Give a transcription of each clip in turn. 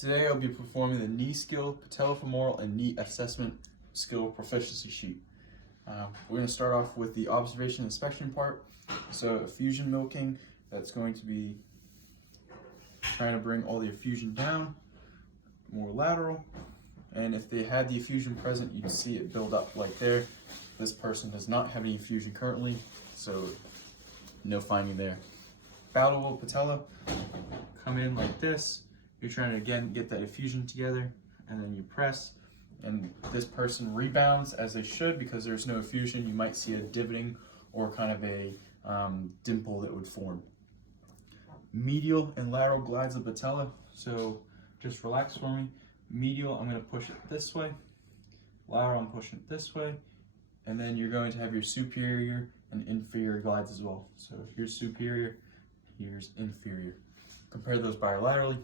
Today I'll be performing the knee skill, patellofemoral, and knee assessment skill proficiency sheet. We're going to start off with the observation inspection part. So effusion milking, that's going to be trying to bring all the effusion down, more lateral. And if they had the effusion present, you'd see it build up like there. This person does not have any effusion currently, so no finding there. Fallible patella, come in like this. You're trying to again get that effusion together, and then you press, and this person rebounds as they should because there's no effusion. You might see a divoting or kind of a dimple that would form. Medial and lateral glides of patella. So just relax for me. Medial, I'm going to push it this way. Lateral, I'm pushing it this way. And then you're going to have your superior and inferior glides as well. So here's superior, here's inferior. Compare those bilaterally.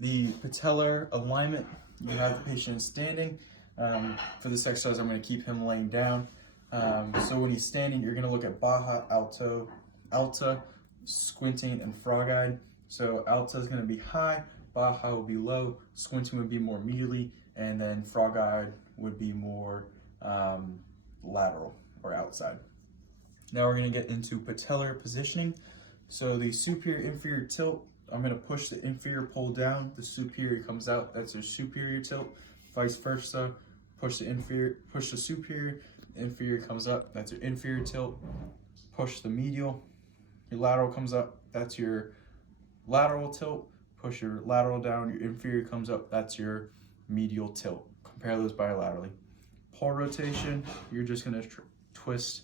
The patellar alignment, you have the patient standing. For this exercise, I'm going to keep him laying down. So when he's standing, you're going to look at baja, alto, alta, squinting, and frog-eyed. So alta is going to be high, baja will be low, squinting would be more medially, and then frog-eyed would be more lateral or outside. Now we're going to get into patellar positioning. So the superior inferior tilt, I'm going to push the inferior pole down, the superior comes out, that's your superior tilt. Vice versa, push the inferior, push the superior, inferior comes up, that's your inferior tilt. Push the medial, your lateral comes up, that's your lateral tilt. Push your lateral down, your inferior comes up, that's your medial tilt. Compare those bilaterally. Pole rotation, you're just going to twist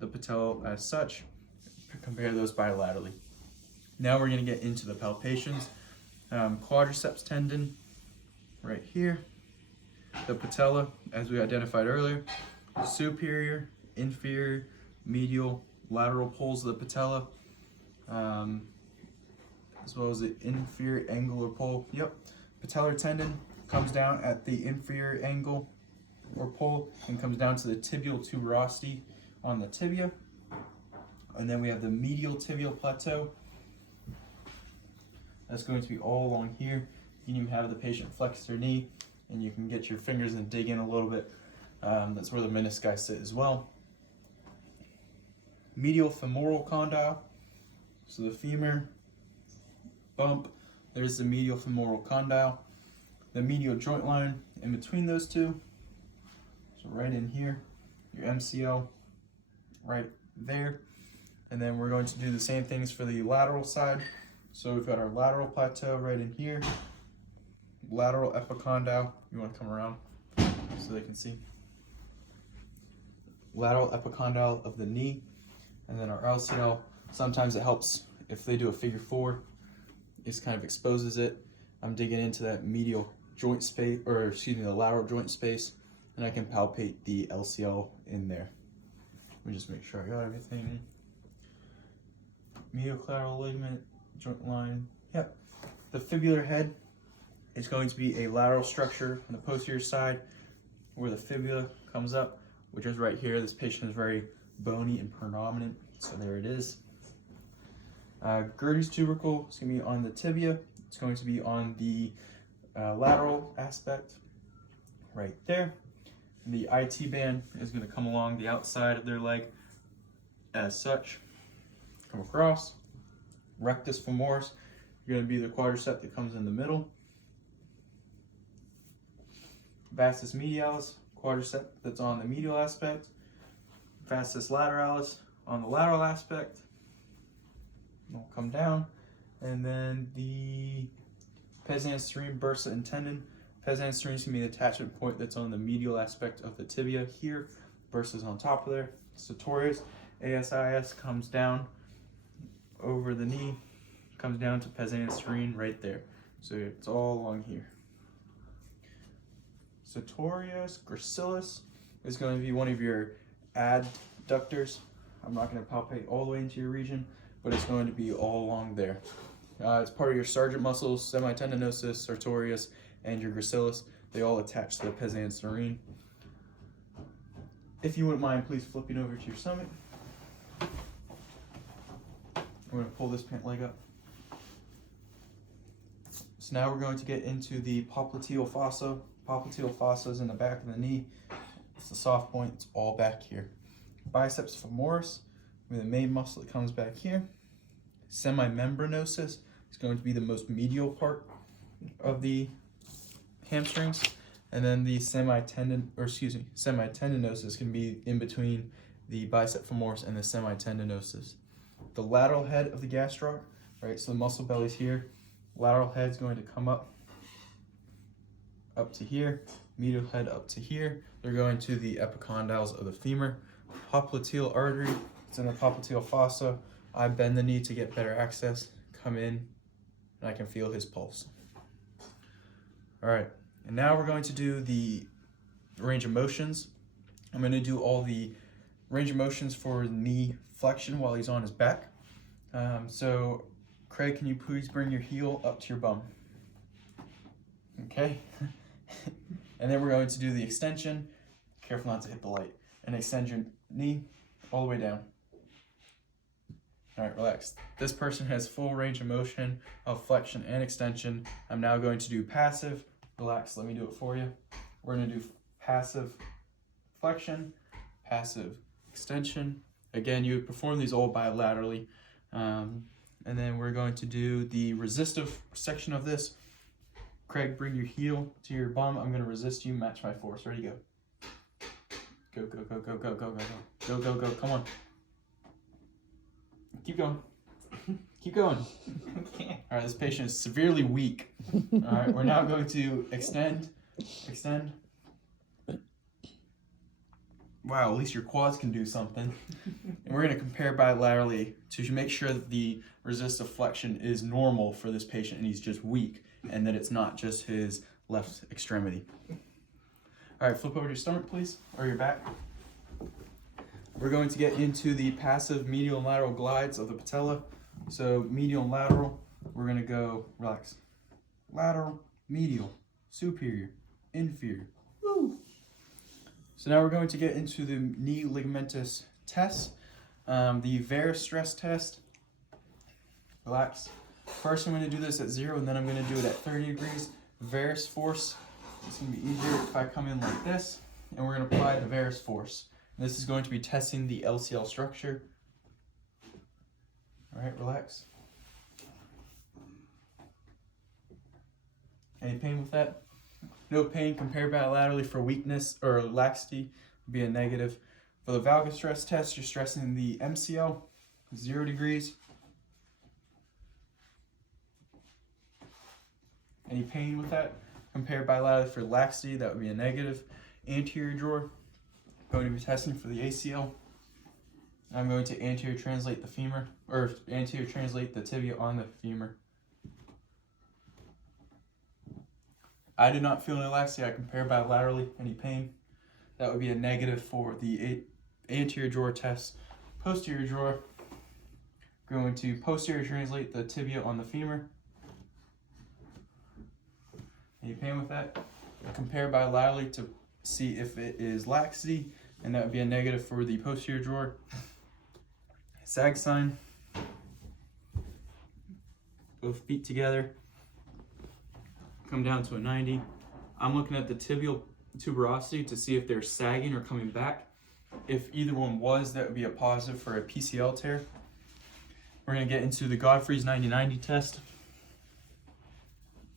the patella as such. Compare those bilaterally. Now we're going to get into the palpations. Quadriceps tendon right here. The patella, as we identified earlier. Superior, inferior, medial, lateral poles of the patella. As well as the inferior angular pole. Yep. Patellar tendon comes down at the inferior angle or pole and comes down to the tibial tuberosity on the tibia. And then we have the medial tibial plateau. That's going to be all along here. You can even have the patient flex their knee and you can get your fingers and dig in a little bit. That's where the menisci sit as well. Medial femoral condyle. So the femur bump, there's the medial femoral condyle. The medial joint line in between those two. So right in here, your MCL right there. And then we're going to do the same things for the lateral side. So we've got our lateral plateau right in here. Lateral epicondyle, you want to come around so they can see. Lateral epicondyle of the knee. And then our LCL, sometimes it helps if they do a figure 4. It kind of exposes it. I'm digging into that medial joint space, or excuse me, the lateral joint space, and I can palpate the LCL in there. Let me just make sure I got everything. Medial collateral ligament, joint line. Yep. The fibular head is going to be a lateral structure on the posterior side where the fibula comes up, which is right here. This patient is very bony and predominant, so there it is. Gerdy's tubercle is going to be on the tibia. It's going to be on the lateral aspect right there. And the IT band is going to come along the outside of their leg as such. Come across. Rectus femoris is going to be the quadricep that comes in the middle. Vastus medialis, quadricep that's on the medial aspect. Vastus lateralis on the lateral aspect. It'll come down, and then the pes anserine, bursa, and tendon. Pes anserine is going to be the attachment point that's on the medial aspect of the tibia here. Bursa is on top of there. Sartorius, ASIS comes down over the knee, comes down to pes anserine right there. So it's all along here. Sartorius gracilis is going to be one of your adductors. I'm not going to palpate all the way into your region, but it's going to be all along there. It's part of your sargent muscles, semitendinosus, sartorius, and your gracilis. They all attach to the pes anserine. If you wouldn't mind, please flipping over to your stomach. I'm going to pull this pant leg up. So now we're going to get into the popliteal fossa. Popliteal fossa is in the back of the knee. It's the soft point, it's all back here. Biceps femoris, the main muscle that comes back here. Semimembranosus is going to be the most medial part of the hamstrings. And then the semitendinosus can be in between the bicep femoris and the semitendinosus. The lateral head of the gastroc, right? So the muscle belly's here. Lateral head's going to come up to here. Medial head up to here. They're going to the epicondyles of the femur. Popliteal artery, it's in the popliteal fossa. I bend the knee to get better access. Come in, and I can feel his pulse. All right, and now we're going to do the range of motions. I'm going to do all the range of motions for knee flexion while he's on his back. So, Craig, can you please bring your heel up to your bum? Okay. And then we're going to do the extension. Careful not to hit the light. And extend your knee all the way down. All right, relax. This person has full range of motion of flexion and extension. I'm now going to do passive. Relax, let me do it for you. We're going to do passive flexion, passive extension. Again, you would perform these all bilaterally. And then we're going to do the resistive section of this. Craig, bring your heel to your bum. I'm going to resist you, match my force. Ready, go. Go, go, go, go, go, go, go, go. Go, go, go, come on. Keep going. Keep going. All right, this patient is severely weak. All right, we're now going to extend. Wow, at least your quads can do something. And we're going to compare bilaterally to make sure that the resistive flexion is normal for this patient and he's just weak and that it's not just his left extremity. All right, flip over to your stomach, please, or your back. We're going to get into the passive medial and lateral glides of the patella. So medial and lateral, we're going to go, relax, lateral, medial, superior, inferior. Woo! So now we're going to get into the knee ligamentous test, the varus stress test. Relax. First I'm going to do this at 0 and then I'm going to do it at 30 degrees. Varus force. It's going to be easier if I come in like this, and we're going to apply the varus force. And this is going to be testing the LCL structure. All right, relax. Any pain with that? No pain. Compare bilaterally for weakness or laxity would be a negative. For the valgus stress test, you're stressing the MCL, 0 degrees. Any pain with that? Compare bilaterally for laxity, that would be a negative. Anterior drawer, going to be testing for the ACL. I'm going to anterior translate the femur, or anterior translate the tibia on the femur. I did not feel any laxity. I compare bilaterally. Any pain? That would be a negative for the anterior drawer test. Posterior drawer, going to posterior translate the tibia on the femur. Any pain with that? Compare bilaterally to see if it is laxity, and that would be a negative for the posterior drawer. Sag sign. Both feet together. Come down to a 90. I'm looking at the tibial tuberosity to see if they're sagging or coming back. If either one was, that would be a positive for a PCL tear. We're going to get into the Godfrey's 90-90 test.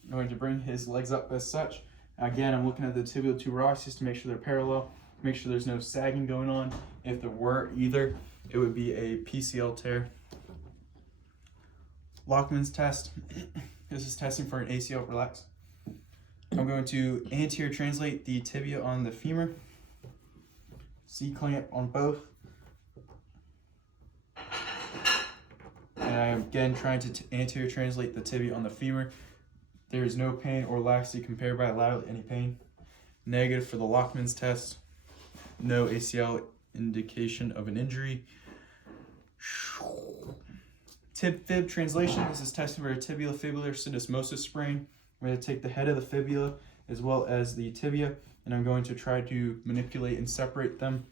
I'm going to bring his legs up as such. Again, I'm looking at the tibial tuberosities to make sure they're parallel, make sure there's no sagging going on. If there were either, it would be a PCL tear. Lockman's test. This is testing for an ACL. Relax. I'm going to anterior translate the tibia on the femur. C-clamp on both. And I'm again trying to anterior translate the tibia on the femur. There is no pain or laxity compared bilaterally. Any pain? Negative for the Lockman's test. No ACL indication of an injury. Tib-fib translation. This is testing for a tibial-fibular syndesmosis sprain. I'm going to take the head of the fibula as well as the tibia, and I'm going to try to manipulate and separate them.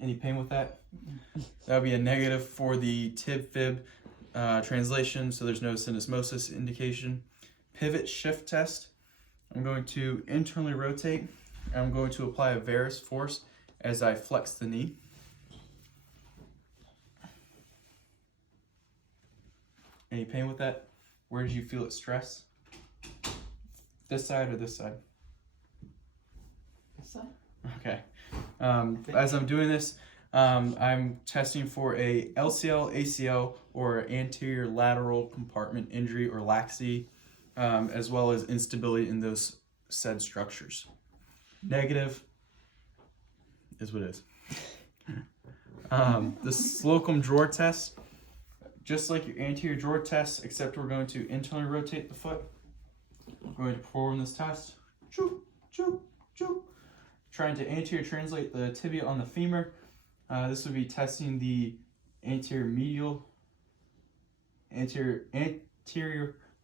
Any pain with that? That would be a negative for the tib-fib translation, so there's no syndesmosis indication. Pivot shift test. I'm going to internally rotate. I'm going to apply a varus force as I flex the knee. Any pain with that? Where did you feel it stress? This side or this side? This side. Okay. As I'm doing this, I'm testing for a LCL, ACL, or anterior lateral compartment injury or laxity, as well as instability in those said structures. Negative is what it is. The Slocum drawer test, just like your anterior drawer test, except we're going to internally rotate the foot. We're going to perform this test. Choo, choo, choo. Trying to anterior translate the tibia on the femur. This would be testing the anterior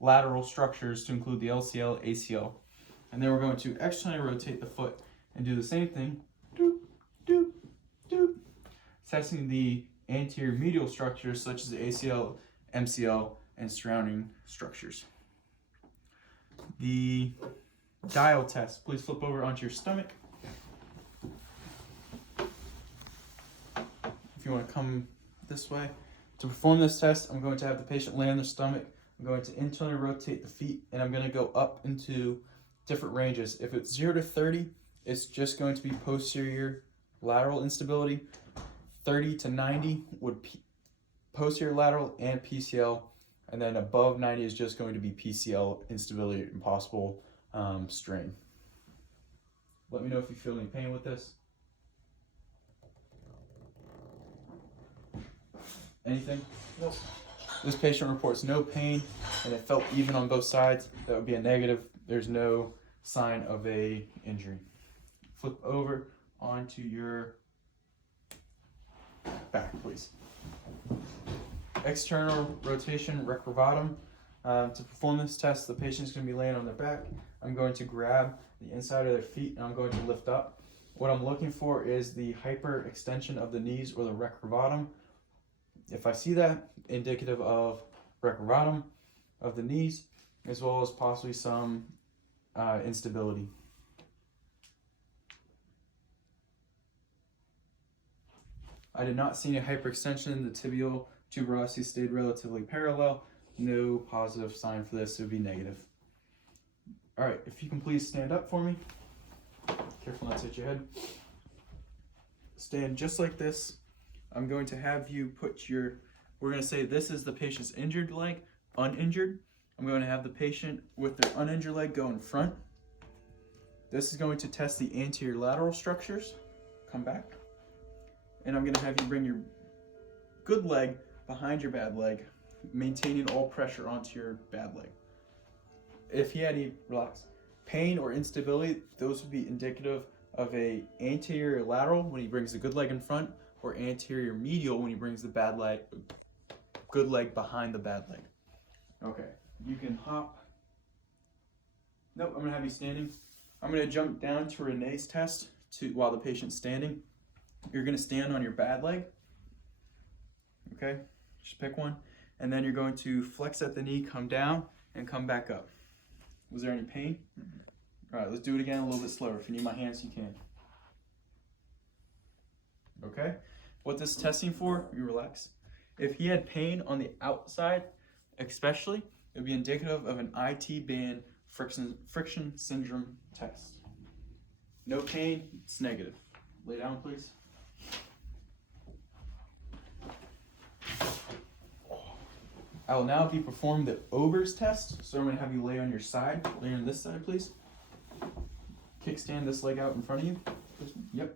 lateral structures to include the LCL, ACL. And then we're going to externally rotate the foot and do the same thing. Doop, doop, doop. Testing the anterior medial structures such as the ACL, MCL, and surrounding structures. The dial test. Please flip over onto your stomach. If you want to come this way. To perform this test, I'm going to have the patient lay on their stomach. I'm going to internally rotate the feet, and I'm going to go up into different ranges. If it's 0 to 30, it's just going to be posterior lateral instability. 30 to 90 would be posterior lateral and PCL, and then above 90 is just going to be PCL instability and possible strain. Let me know if you feel any pain with this. Anything? Nope. This patient reports no pain and it felt even on both sides. That would be a negative. There's no sign of a injury. Flip over onto your back, please. External rotation recurvatum. To perform this test, the patient is going to be laying on their back. I'm going to grab the inside of their feet and I'm going to lift up. What I'm looking for is the hyperextension of the knees or the recurvatum. If I see that, indicative of recurvatum of the knees, as well as possibly some instability. I did not see any hyperextension. The tibial tuberosity stayed relatively parallel. No positive sign for this. It would be negative. All right, if you can please stand up for me. Careful not to hit your head. Stand just like this. I'm going to have you put your, we're going to say this is the patient's injured leg, uninjured. I'm going to have the patient with their uninjured leg go in front. This is going to test the anterior lateral structures. Come back. And I'm going to have you bring your good leg behind your bad leg, maintaining all pressure onto your bad leg. If he had any, relax, pain or instability, those would be indicative of a anterior lateral when he brings the good leg in front, or anterior medial when he brings the bad leg, good leg behind the bad leg. Okay, you can hop. Nope, I'm gonna have you standing. I'm gonna jump down to Renee's test while the patient's standing. You're gonna stand on your bad leg. Okay, just pick one. And then you're going to flex at the knee, come down, and come back up. Was there any pain? All right, let's do it again a little bit slower. If you need my hands, you can. Okay, what this is testing for, you relax. If he had pain on the outside, especially, it would be indicative of an IT band friction syndrome test. No pain, it's negative. Lay down, please. I will now be performing the Ober's test. So I'm going to have you lay on your side. Lay on this side, please. Kickstand this leg out in front of you. Yep.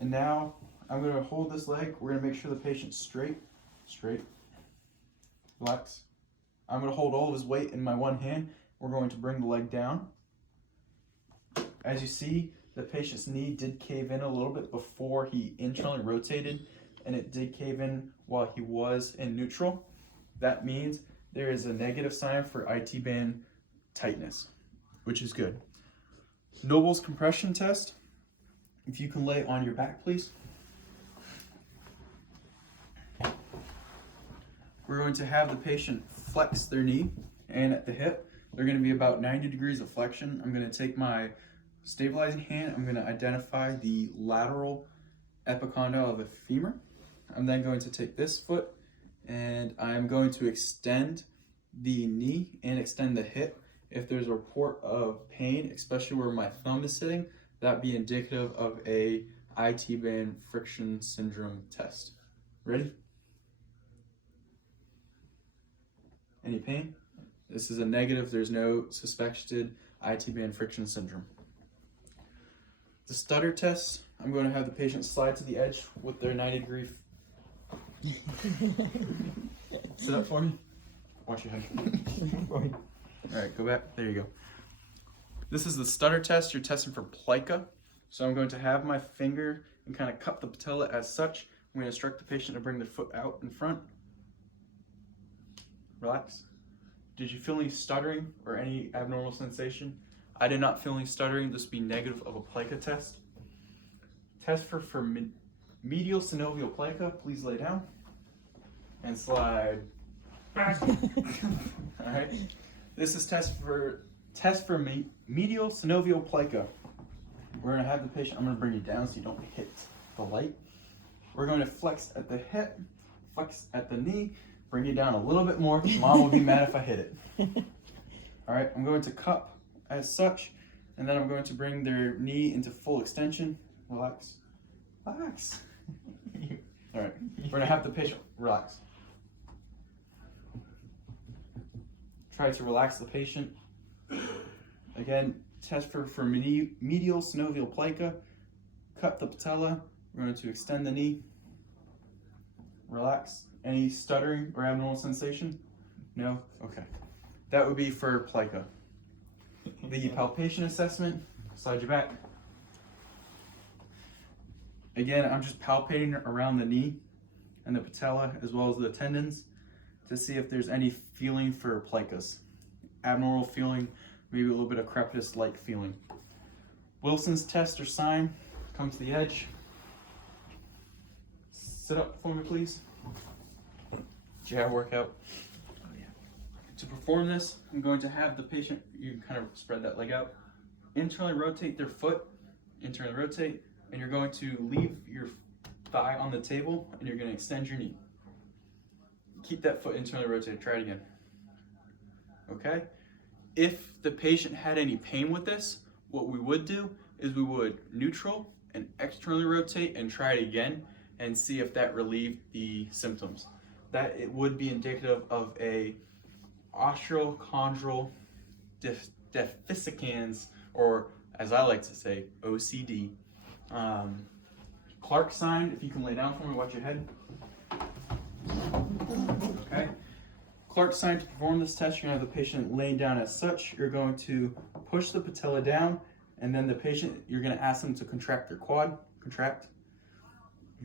And now I'm going to hold this leg. We're going to make sure the patient's straight. Straight. Relax. I'm going to hold all of his weight in my one hand. We're going to bring the leg down. As you see, the patient's knee did cave in a little bit before he internally rotated, and it did cave in while he was in neutral. That means there is a negative sign for IT band tightness, which is good. Noble's compression test. If you can lay on your back, please. we're going to have the patient flex their knee, and at the hip, they're going to be about 90 degrees of flexion. I'm going to take my stabilizing hand, I'm going to identify the lateral epicondyle of the femur. I'm then going to take this foot and I'm going to extend the knee and extend the hip. If there's a report of pain, especially where my thumb is sitting, that'd be indicative of a IT band friction syndrome test. Ready? Any pain? This is a negative. There's no suspected IT band friction syndrome. The stutter test, I'm going to have the patient slide to the edge with their 90-degree. Sit up for me. Watch your head. All right, go back. There you go. This is the stutter test. You're testing for Pleco. So I'm going to have my finger and kind of cup the patella as such. I'm going to instruct the patient to bring their foot out in front. Relax. Did you feel any stuttering or any abnormal sensation? I did not feel any stuttering. This would be negative of a Pleco test. Test for medial synovial Pleco. Please lay down and slide back. All right. This is test for medial synovial Pleco. We're going to have the patient, I'm going to bring you down so you don't hit the light. We're going to flex at the hip, flex at the knee, bring you down a little bit more. Mom will be mad if I hit it. All right, I'm going to cup as such, and then I'm going to bring their knee into full extension. Relax. Relax. All right, we're going to have the patient relax. Try to relax the patient. Again, test for medial synovial Pleco. Cut the patella. We're going to extend the knee. Relax. Any stuttering or abnormal sensation? No? Okay. That would be for Pleco. The palpation assessment, slide your back. Again, I'm just palpating around the knee and the patella as well as the tendons to see if there's any feeling for Plecos. Abnormal feeling, maybe a little bit of crepitus-like feeling. Wilson's test or sign, come to the edge. Sit up for me, please. Did you have a workout? Oh, yeah. To perform this, I'm going to have the patient, you can kind of spread that leg out, internally rotate their foot, internally rotate, and you're going to leave your thigh on the table, and you're going to extend your knee. Keep that foot internally rotated. Try it again. Okay? If the patient had any pain with this, what we would do is we would neutral and externally rotate and try it again and see if that relieved the symptoms. That it would be indicative of a osteochondral deficitans, or as I like to say, OCD. Clark sign, if you can lay down for me, watch your head. Okay. Clark sign, to perform this test, you're going to have the patient laying down as such. You're going to push the patella down, and then the patient, you're going to ask them to contract their quad. Contract.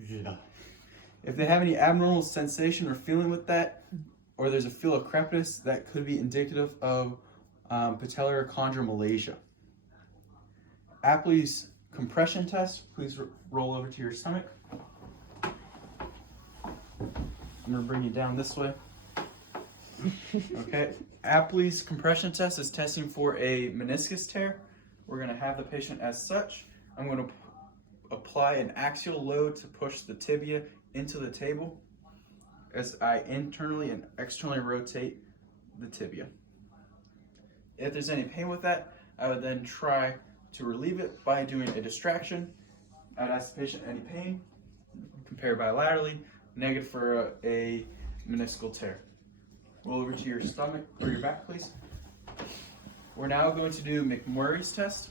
Yeah. If they have any abnormal sensation or feeling with that, or there's a feel of crepitus, that could be indicative of patellar chondromalacia. Apley's compression test, please roll over to your stomach. I'm going to bring you down this way. Okay, Apley's compression test is testing for a meniscus tear. We're going to have the patient as such. I'm going to apply an axial load to push the tibia into the table as I internally and externally rotate the tibia. If there's any pain with that, I would then try to relieve it by doing a distraction. I'd ask the patient any pain, compare bilaterally, negative for a meniscal tear. Roll over to your stomach or your back, please. We're now going to do McMurray's test.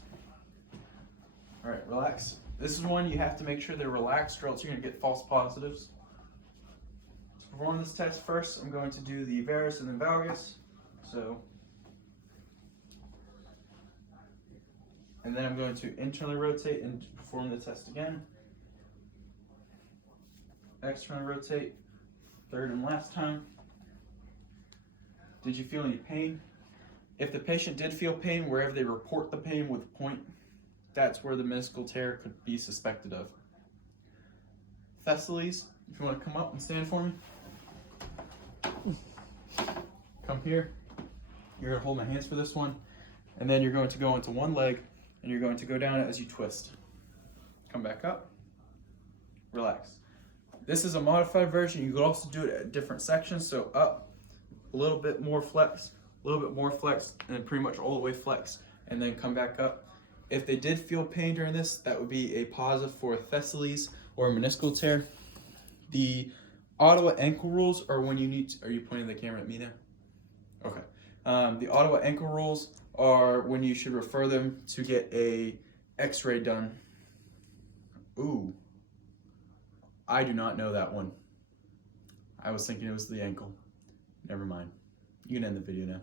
All right, relax. This is one you have to make sure they're relaxed or else you're going to get false positives. To perform this test first, I'm going to do the varus and the valgus. And then I'm going to internally rotate and perform the test again. Externally rotate, third and last time. Did you feel any pain? If the patient did feel pain, wherever they report the pain with a point, that's where the meniscal tear could be suspected of. Thessaly's, if you want to come up and stand for me. here. You're going to hold my hands for this one, and then you're going to go into one leg, and you're going to go down as you twist. Come back up, relax. This is a modified version. You could also do it at different sections, so up, a little bit more flex, a little bit more flex, and then pretty much all the way flex, and then come back up. If they did feel pain during this, that would be a positive for Thessaly's or a meniscal tear. The Ottawa ankle rules are when you need to, are you pointing the camera at me now? Okay. The Ottawa ankle rules are when you should refer them to get a x-ray done. Ooh, I do not know that one. I was thinking it was the ankle. Never mind. You can end the video now.